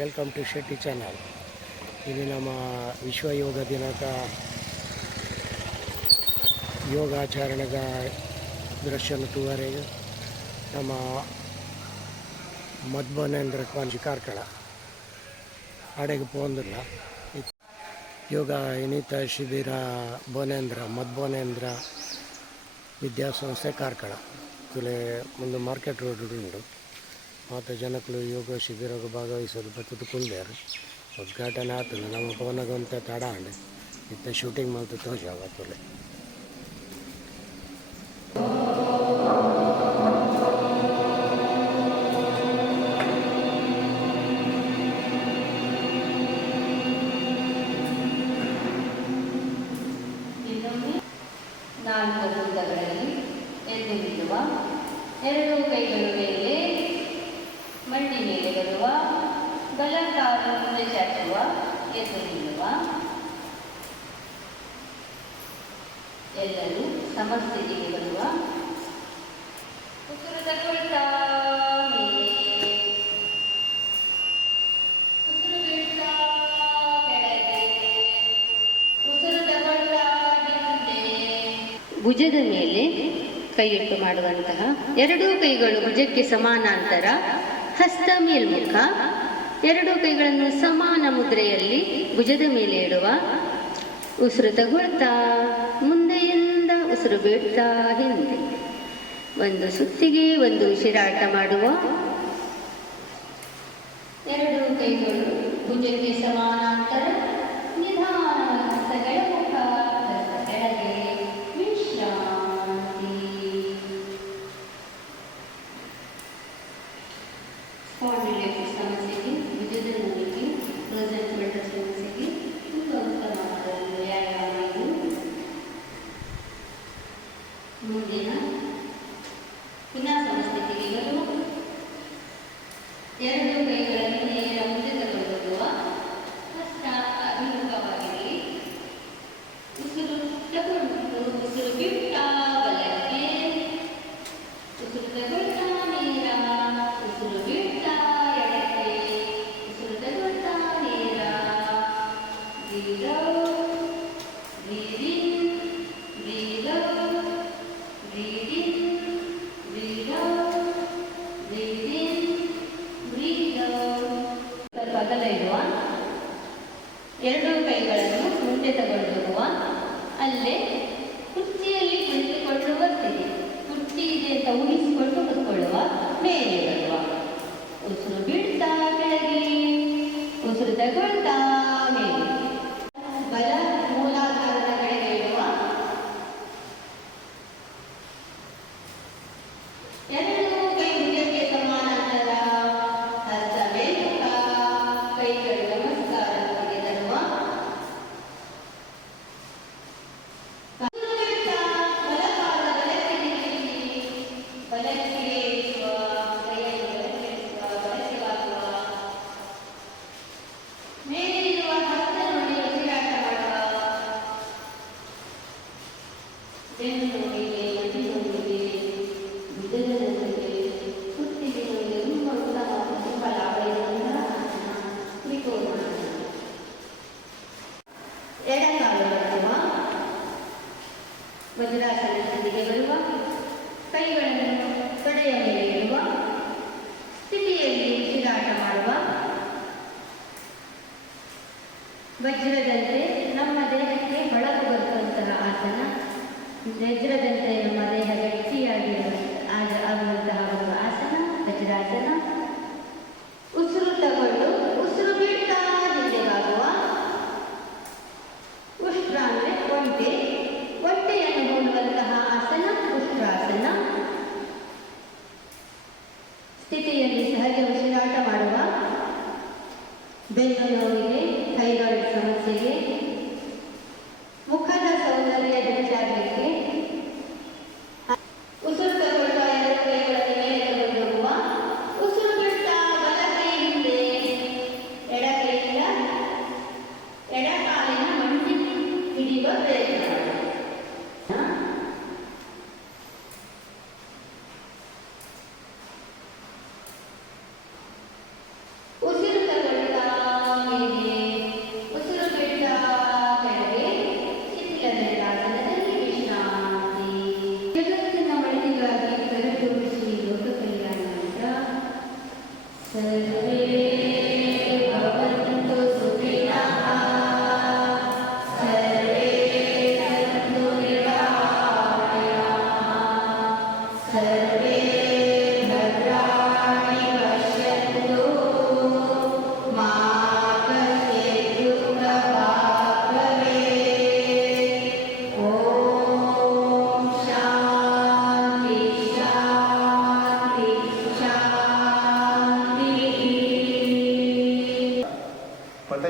Welcome to Shetty channel. ಇಲ್ಲಿ ನಮ್ಮ ವಿಶ್ವ ಯೋಗ ದಿನದ ಯೋಗಾಚರಣೆಗ ದೃಶ್ಯ ತೂವರೆ ನಮ್ಮ ಮಧ್ಬನೇಂದ್ರ ಕಾಂಜಿ ಕಾರ್ಕಳ ಅಡೆಗೆ ಪೋಂದಿಲ್ಲ ಯೋಗ ಇನಿತ ಶಿಬಿರ ಬೋನೇಂದ್ರ ಮಧ್ಭುವನೇಂದ್ರ ವಿದ್ಯಾಸಂಸ್ಥೆ ಕಾರ್ಕಳ. ಇಲ್ಲೇ ಒಂದು ಮಾರ್ಕೆಟ್ ರೋಡ್ ಉಂಟು. ಮತ್ತು ಜನಗಳು ಯೋಗ ಶಿಬಿರಕ್ಕೆ ಭಾಗವಹಿಸೋದು ಬತ್ತದ ಕುಲ್ದಾರೆ ಉದ್ಘಾಟನೆ ಆಗ್ತದೆ ನಮ್ಮ ಫೋನಾಗ ಅಂತ ತಡಾಂಡೆ ಇತ್ತ ಶೂಟಿಂಗ್ ಮಾಡ್ತು ತೋಜ ನಾಲ್ಕು ಎರಡು ಕೈಗಳ ಮೇಲೆ ಮಂಡಿ ಮೇಲೆ ಬರುವ ಬಲಕಾಲು ಮುಂದೆ ಚಾಚುವ ಎದುರಿರುವ ಎಲ್ಲರೂ ಸಮಸ್ಥಿತಿಗೆ ಬರುವ ಉಸಿರು ತಗೊಳ್ತಾ ಭುಜದ ಮೇಲೆ ಕೈಯಿಟ್ಟು ಮಾಡುವಂತಹ ಎರಡೂ ಕೈಗಳು ಭುಜಕ್ಕೆ ಸಮಾನಾಂತರ ಹಸ್ತ ಮೇಲ್ಮುಖ ಎರಡು ಕೈಗಳನ್ನು ಸಮಾನ ಮುದ್ರೆಯಲ್ಲಿ ಭುಜದ ಮೇಲೆ ಇಡುವ. ಉಸಿರು ತಗೊಳ್ತಾ, ಮುಂದೆಯಿಂದ ಉಸಿರು ಬೀಳ್ತಾ ಹಿಂದೆ. ಒಂದು ಸುತ್ತಿಗೆ ಒಂದು ಉಸಿರಾಟ ಮಾಡುವ. ಎರಡು ಕೈಗಳು ಭುಜಕ್ಕೆ ಸಮಾನಾಂತರ ನಿಧಾನವಾಗಿ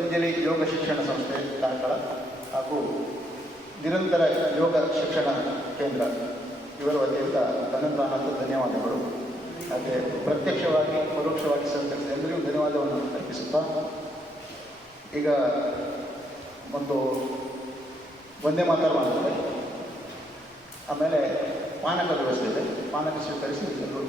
ಪತಂಜಲಿ ಯೋಗ ಶಿಕ್ಷಣ ಸಂಸ್ಥೆ ಕಾರ್ಕಳ ಹಾಗೂ ನಿರಂತರ ಯೋಗ ಶಿಕ್ಷಣ ಕೇಂದ್ರ. ಇವರ ವತಿಯಿಂದ ತನ್ನ ಅನಂತ ಧನ್ಯವಾದಗಳು. ಹಾಗೆ ಪ್ರತ್ಯಕ್ಷವಾಗಿ, ಪರೋಕ್ಷವಾಗಿ ಸಹಕರಿಸಿದ ಎಲ್ಲರಿಗೂ ಧನ್ಯವಾದವನ್ನು ಅರ್ಪಿಸುತ್ತಾ, ಈಗ ಒಂದು, ಒಂದೇ ಮಾತಾಡುವಂಥದ್ದು ಆಮೇಲೆ ಪಾನಕ ವ್ಯವಸ್ಥೆ ಇದೆ. ಪಾನಕ ಸ್ವೀಕರಿಸಿ ಎಲ್ಲರೂ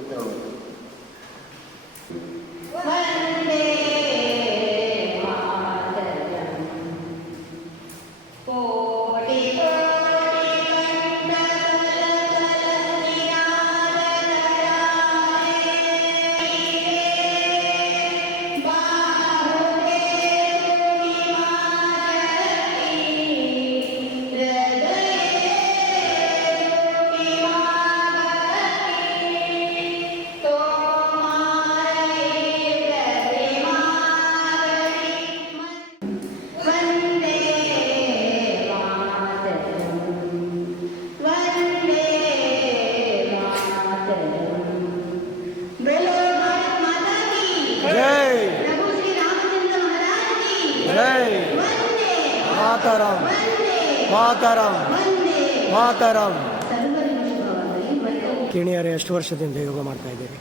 ಜೈ ಮಾತಾರಾಮ್ ಮಾತಾರಾಮ್ ಮಾತಾರಾಮ್ ಕಿಣಿಯರು ಎಷ್ಟು ವರ್ಷದಿಂದ ಯೋಗ ಮಾಡ್ತಾ ಇದ್ದೀರಿ?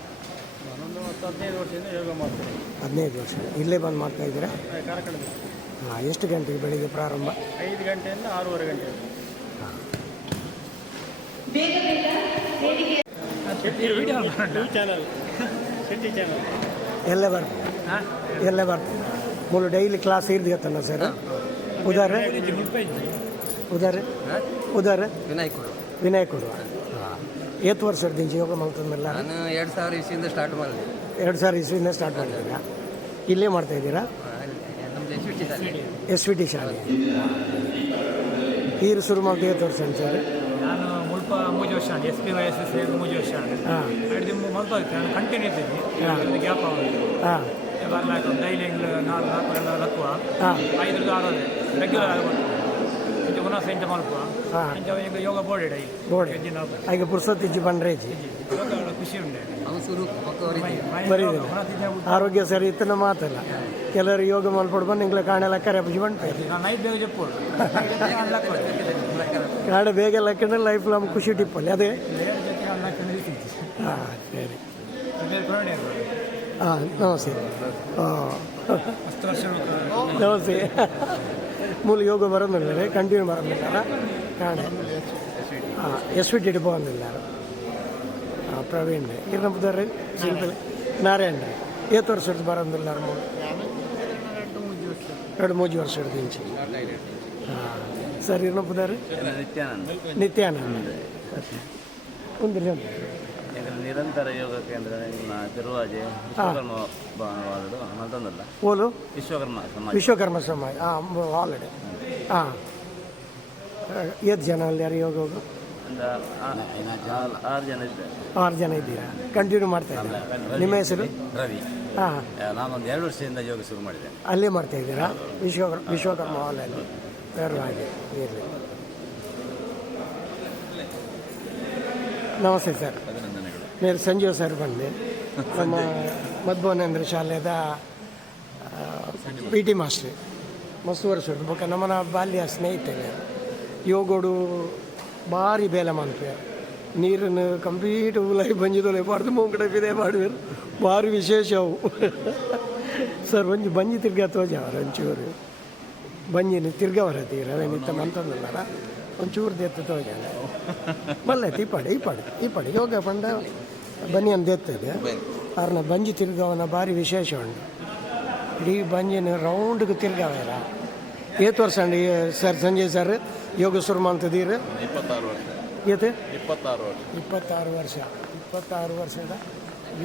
ಹದಿನೈದು ವರ್ಷದಿಂದ ಯೋಗ ಹದಿನೈದು ವರ್ಷ. ಇಲ್ಲೇ ಬಂದು ಮಾಡ್ತಾ ಇದ್ದೀರಾ? ಹಾಂ ಎಷ್ಟು ಗಂಟೆಗೆ ಬೆಳಿಗ್ಗೆ ಪ್ರಾರಂಭ? ಐದು ಗಂಟೆಯಿಂದ ಆರೂವರೆ ಗಂಟೆ ಎಲ್ಲೇ ಬರ್ತದೆ ಎಲ್ಲೇ ಬರ್ತದೆ ಮೂಲು ಡೈಲಿ ಕ್ಲಾಸ್ ಇರ್ದಿತ್ತಲ್ಲ ಸರ್ ಉದಾರ ಉದಾರ ಉದಾರ ವಿನಯ್ ಕೊಡು ವಿನಯ್ ಕೊಡುವ. ಏತ್ ವರ್ಷದಿಂದ ಯೋಗ ಮಾಡ್ತಂದ್ರಲ್ಲ ನಾನು ಎರಡು ಸಾವಿರ ಇಸ್ವಿಯಿಂದ ಸ್ಟಾರ್ಟ್ ಮಾಡಿದೆ. ಎರಡು ಸಾವಿರ ಇಸ್ವಿಯಿಂದ ಸ್ಟಾರ್ಟ್ ಮಾಡಿದ್ದೀರಾ ಇಲ್ಲೇ ಮಾಡ್ತಾ ಇದ್ದೀರಾ? ಎಸ್ ವಿ ಟಿ ಶಾಲೆ. ಈರು ಶುರು ಮಾಡಿದ ಏತ್ ವರ್ಷ ಸರ್ ನಾನು ಮುಲ್ಪ ಮೂಜಿ ವರ್ಷ S P Y S S ಮೂಜಿ ವರ್ಷ ಹಾಂ. ಕಂಟಿನ್ಯೂ ಇದ್ದೀನಿ. ಗ್ಯಾಪ್ ಆಗೋದು ಹಾಂ. ಬರ್ಲಾಕ ಡೈಲಿ ನಾಲ್ಕು ನಾಲ್ಕು ಎಲ್ಲ ಲಕ್ಕುವ ಹಾಂ. ಐದು ಆರು ರೆಗ್ಯುಲರ್ ಆಗಬೇಕು ಇಂಚ ಪುನಃ ಸೆಂಟ ಮಲ್ಪುವ. ಹಾ. ಇಂಚ ಈಗ ಯೋಗ ಬೋರ್ಡ್ ಇಡ ಬೋರ್ಡ್. ಹೆಜ್ಜೆ ನಾವು ಈಗ ಬಂದ್ರೆ ಇಜ್ಜಿ ಬಂಡ್ರೇಜಿ. ಯೋಗ ಖುಷಿ ಉಂಡೆ. ಆರೋಗ್ಯ ಸರಿ ಇತ್ತು ಮಾತಲ್ಲ. ಕೆಲವರು ಯೋಗ ಮಲ್ಪಡ್ ಬಂದು ನಿಂಗ್ಲ ಕಾಣೆಲ್ಲ ಕರೆ ಬಿಜಿ ಬಂಟ ನಾನು ನೈಟ್ ಬೇಗ ಚೆಪ್ಪೋಡು ಕಾಡ ಬೇಗ ಲಕ್ಕಣ ಲೈಫ್ ಲಾಂಗ್ ಖುಷಿ ಟಿಪ್ಪಲ್ಲಿ. ಅದೇ. ಹಾಂ ಸರಿ. ಹಾಂ ನಮಸ್ತೆ ಹಾಂ ಹತ್ತು ವರ್ಷ ನಮಸ್ತೆ ಮೂಲ ಯೋಗ ಬರೋದಿಲ್ಲ ಕಂಟಿನ್ಯೂ ಬರೋದಿಲ್ಲ ಕಾಣ ಹಾಂ ಎಸ್ ವಿ ಟಿ ಡಿ ಬಂದಿಲ್ಲ ಹಾಂ ಪ್ರವೀಣ್ ಇರ್ನಪ್ಪದಾರೆ ಶಿಲ್ಪಿ ನಾರಾಯಣ ರೀ ಏತ್ ವರ್ಷದ ಬರೋದಿಲ್ಲ ಮೂರು ಎರಡು ಮೂಜಿ ವರ್ಷ ಹಿಡ್ದಿಂಚಿ ಹಾಂ ಸರ್ ಇರ್ನಪ್ಪದಾರೆ ನಿತ್ಯಾನಂದ ನಿತ್ಯಾನಂದ ಒಂದಿಲ್ಲ ನಿರಂತರ ಯೋಗ ಕೇಂದ್ರ ನಿಮ್ಮ ತಿರುವಾಜೆ ವಿಶ್ವಕರ್ಮ ಭವನವಾದದ್ದು ಮತ್ತೊಂದಲ್ಲ. ಓಲು ವಿಶ್ವಕರ್ಮ ಸಮಾಜ. ವಿಶ್ವಕರ್ಮ ಸಮಾಜ. ಹಾಂ ಹಾಲಿಡೇ ಹಾಂ ಏತ್ ಜನ ಅಲ್ಲಿ ಯಾರು ಯೋಗ ಹೋಗು? ಒಂದು ಆರು ಜನ ಇದ್ದಾರೆ. ಆರು ಜನ ಇದ್ದೀರಾ? ಕಂಟಿನ್ಯೂ ಮಾಡ್ತಾ ಇದ್ದೀರಾ? ನಿಮ್ಮ ಹೆಸರು? ರವಿ. ಹಾಂ ನಾನೊಂದು ಎರಡು ವರ್ಷದಿಂದ ಯೋಗ ಶುರು ಮಾಡಿದ್ದೇನೆ. ಅಲ್ಲೇ ಮಾಡ್ತಾ ಇದ್ದೀರಾ? ವಿಶ್ವಕರ್ಮ ವಿಶ್ವಕರ್ಮ ಹಾಲಲ್ಲಿ. ಹಾಗೆ ಇರಲಿ. ನಮಸ್ತೆ ಸರ್. నేను ಸಂಜೀವ್ ಸರ್ ಬಂದೆ. ನಮ್ಮ ಮಧ್ವನೇಂದ್ರ ಶಾಲೆದ ಪಿ ಟಿ ಮಾಸ್ಟ್ರಿ. ಮಸ್ತ್ ವರ್ಷ ಬೊಕ್ಕ ನಮ್ಮನ ಬಾಲ್ಯ ಸ್ನೇಹಿತರೆ ಯೋಗೋಡು ಭಾರಿ ಬೇಲೆ ಮನ್ಪೆ ನೀರನ್ನು ಕಂಪ್ಲೀಟ್ ಉಲೈ ಬಂಜಿದೊಲೆ, ಬಾರ್ದು ಮುಂಗಡೆ ಬಿದೆ ಮಾಡುವರು ಭಾರಿ ವಿಶೇಷ ಅವು. ಸರ್ ಒಂಜಿ ಬಂಜಿ ತಿರ್ಗಾ ಒಂಚೂರು. ಬಂಜಿನ ತಿರ್ಗವರ ತೀರ ನಿತ್ತ ಮಂತಂದಲ್ಲ. ಒಂಚೂರು ದೇತ ತೋಜಾನ. ಮಲ್ಲ ಈ ಪಡೆ ಈ ಪಡೆ ಈ ಪಡೆ ಯೋಗ ಪಂಡ ಬನ್ನಿ ಅಂತ ಎತ್ತದೆ ಅವ್ರನ್ನ ಬಂಜಿ ತಿರ್ಗವನ ಭಾರಿ ವಿಶೇಷ ಉಂಟು. ಇಡೀ ಬಂಜಿನ ರೌಂಡ್ಗೆ ತಿರ್ಗಾವೇರ ಏತ್ ವರ್ಷ ಅಂడి ಸರ್ ಸಂಜಯ್ ಸರ್ ಯೋಗ ಶುರು ಮಾಡ್ತಿದ್ದೀರಿ ಇಪ್ಪತ್ತಾರು ವರ್ಷ. ಏತೆ? ಇಪ್ಪತ್ತಾರು ವರ್ಷ. ಇಪ್ಪತ್ತಾರು ವರ್ಷ. ಇಪ್ಪತ್ತಾರು ವರ್ಷದ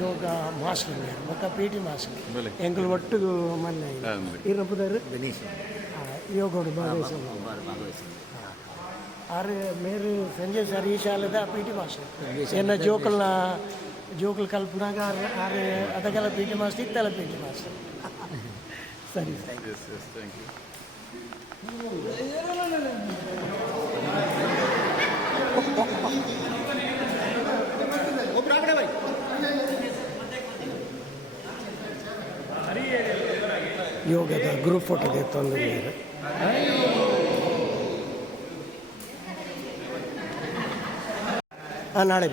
ಯೋಗ ಮಾಸ್ಟರ್ ಮಕ್ಕ ಪಿ ಟಿ ಮಾಸ್ಟರ್. ಎಂಕಲ್ ಒಟ್ಟಿಗೆ ಮಲ್ಲ ಇರಪ್ಪದಾರು ಯೋಗೋಡು ಭಾಗವಹಿಸ. ಆರು ಮೇರು ಸಂಜಯ್ ಸರ್ ಈ ಶಾಲೆದ ಪಿ ಟಿ ಮಾಸ್ಟರ್. ಎನ್ನ ಜೋಕಲ್ನ ಜೋಕಲ್ ಕಲ್ಪನಾಗ ಆರೆ ಅದಕ್ಕೆಲ್ಲ ಪಿ ಟಿ ಮಾಸ್ಟರ್ ಇತ್ತಲ್ಲ ಪಿ ಟಿ ಮಾಸ್ಟರ್. ಸರಿ ಯೋಗದ ಗ್ರೂಪ್ ಫೋಟೋ ತಂದಿದ್ದಾರೆ ಹಾಂ ನಾಳೆ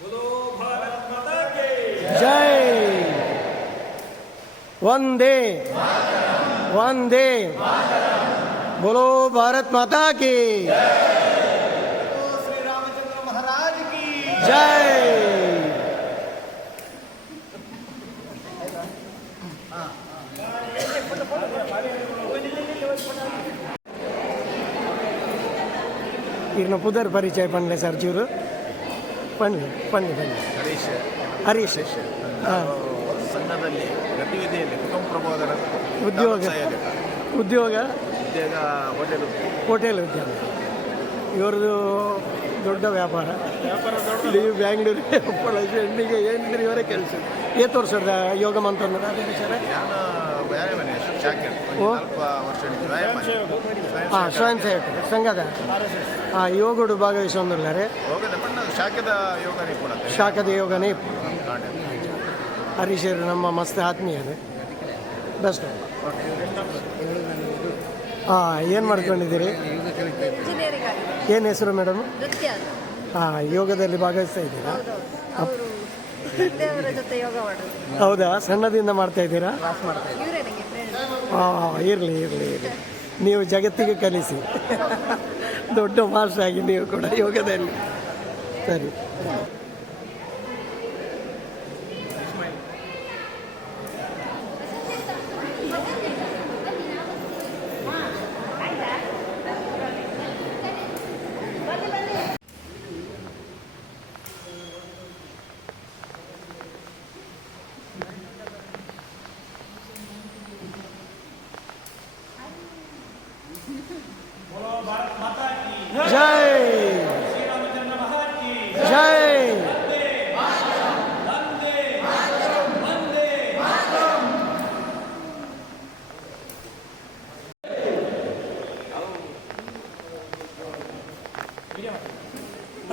बोलो भारत माता के। वंदे। वंदे। बोलो भारत माता की। श्री रामचंद्र महाराज की। जय। हाँ।, हाँ। ನಾವು ಪುದರ್ ಪರಿಚಯ ಪಣ್ಣೆ ಸರ್ ಚೂರು ಪಣ್ಣೆ ಪಣ್ಣೆ ಪಣ್ಣೆ ಹರೀಶ್. ಹರೀಶ್. ಹಾಂ. ಸಂಘದಲ್ಲಿ ಗತಿವಿಧಿಯಲ್ಲಿ ಕುಟುಂಬ ಪ್ರಬೋಧನ ಉದ್ಯೋಗ. ಉದ್ಯೋಗ. ಉದ್ಯೋಗ ಹೋಟೆಲ್ ಹೋಟೆಲ್ ಉದ್ಯೋಗ. ಇವ್ರದ್ದು ದೊಡ್ಡ ವ್ಯಾಪಾರ. ನೀವು ಬ್ಯಾಂಗ್ಳೂರು ಕೊಪ್ಪಳ ಹೆಣ್ಣಿಗೆ ಏನಿದ್ರೆ ಇವರೇ ಕೆಲಸ. ಏತ್ ವರ್ಷದ ಯೋಗ ಮಂತ್ರ ಶಾಖೆ ಓ. ನಾಲ್ಕು ವರ್ಷ ವ್ಯಾಯಾಮ ಹಾಂ ಸ್ವಯಂ ಸೇವಕ ಸಂಘದ. ಹಾಂ ಯೋಗಡು ಬಣ್ಣ ಶಾಖದ ಯೋಗ ನಿಪುಣತೆ ಶಾಖದ ಯೋಗನೇ. ಹರೀಶರು ನಮ್ಮ ಮಸ್ತ್ ಆತ್ಮೀಯರು ಬೆಸ್ಟ್ ಹಾಂ ಏನು ಮಾಡ್ಕೊಂಡಿದ್ದೀರಿ? ಇಂಜಿನಿಯರಿಂಗ್ ಆಗಿದೆ. ಏನು ಹೆಸರು ಮೇಡಮ್ ನೃತ್ಯ. ಅದು. ಹಾಂ ಯೋಗದಲ್ಲಿ ಭಾಗವಹಿಸ್ತಾ ಇದ್ದೀರಾ? ಅವರು ತಂದೆಯವರ ಜೊತೆ ಯೋಗ ಮಾಡೋದು. ಹೌದಾ? ಸಣ್ಣದಿಂದ ಮಾಡ್ತಾ ಇದ್ದೀರಾ? ಇವರೇ ನನಗೆ ಪ್ರೇರಣೆ ಹಾಂ ಇರಲಿ ಇರಲಿ ಇರಲಿ. ನೀವು ಜಗತ್ತಿಗೆ ಕಲಿಸಿ. ದೊಡ್ಡ ಮಾಸ್ಟರ್ ಆಗಿ ನೀವು ಕೂಡ ಯೋಗದಲ್ಲಿ. ಸರಿ.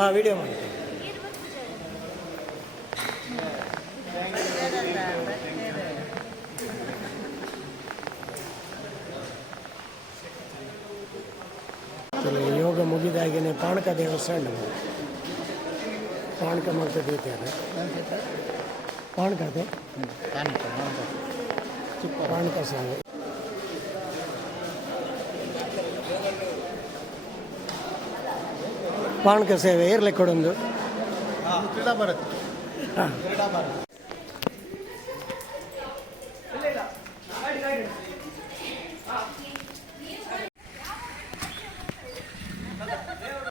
ಹಾಂ ವಿಡಿಯೋ ಮಾಡಿ. ಕೆಲವು ಯೋಗ ಮುಗಿದಾಗೇನೆ ಪಾಣಕ ದೇವಸ್ಥಾನ ಪಾಣಕ ಮಾಡ್ತಾ ಬೀತಾರೆ ಪಾಣಕ ಅದು? ಪಾಣಕ ಸೇವೆ ಪಾಣಕ ಸೇವೆ ಏರ್ಲೆ ಕೊಡೊಂದು ಕ್ರೀಡಾ ಭಾರತಿ ಹಾಂ ಕ್ರೀಡಾ ಭಾರತಿ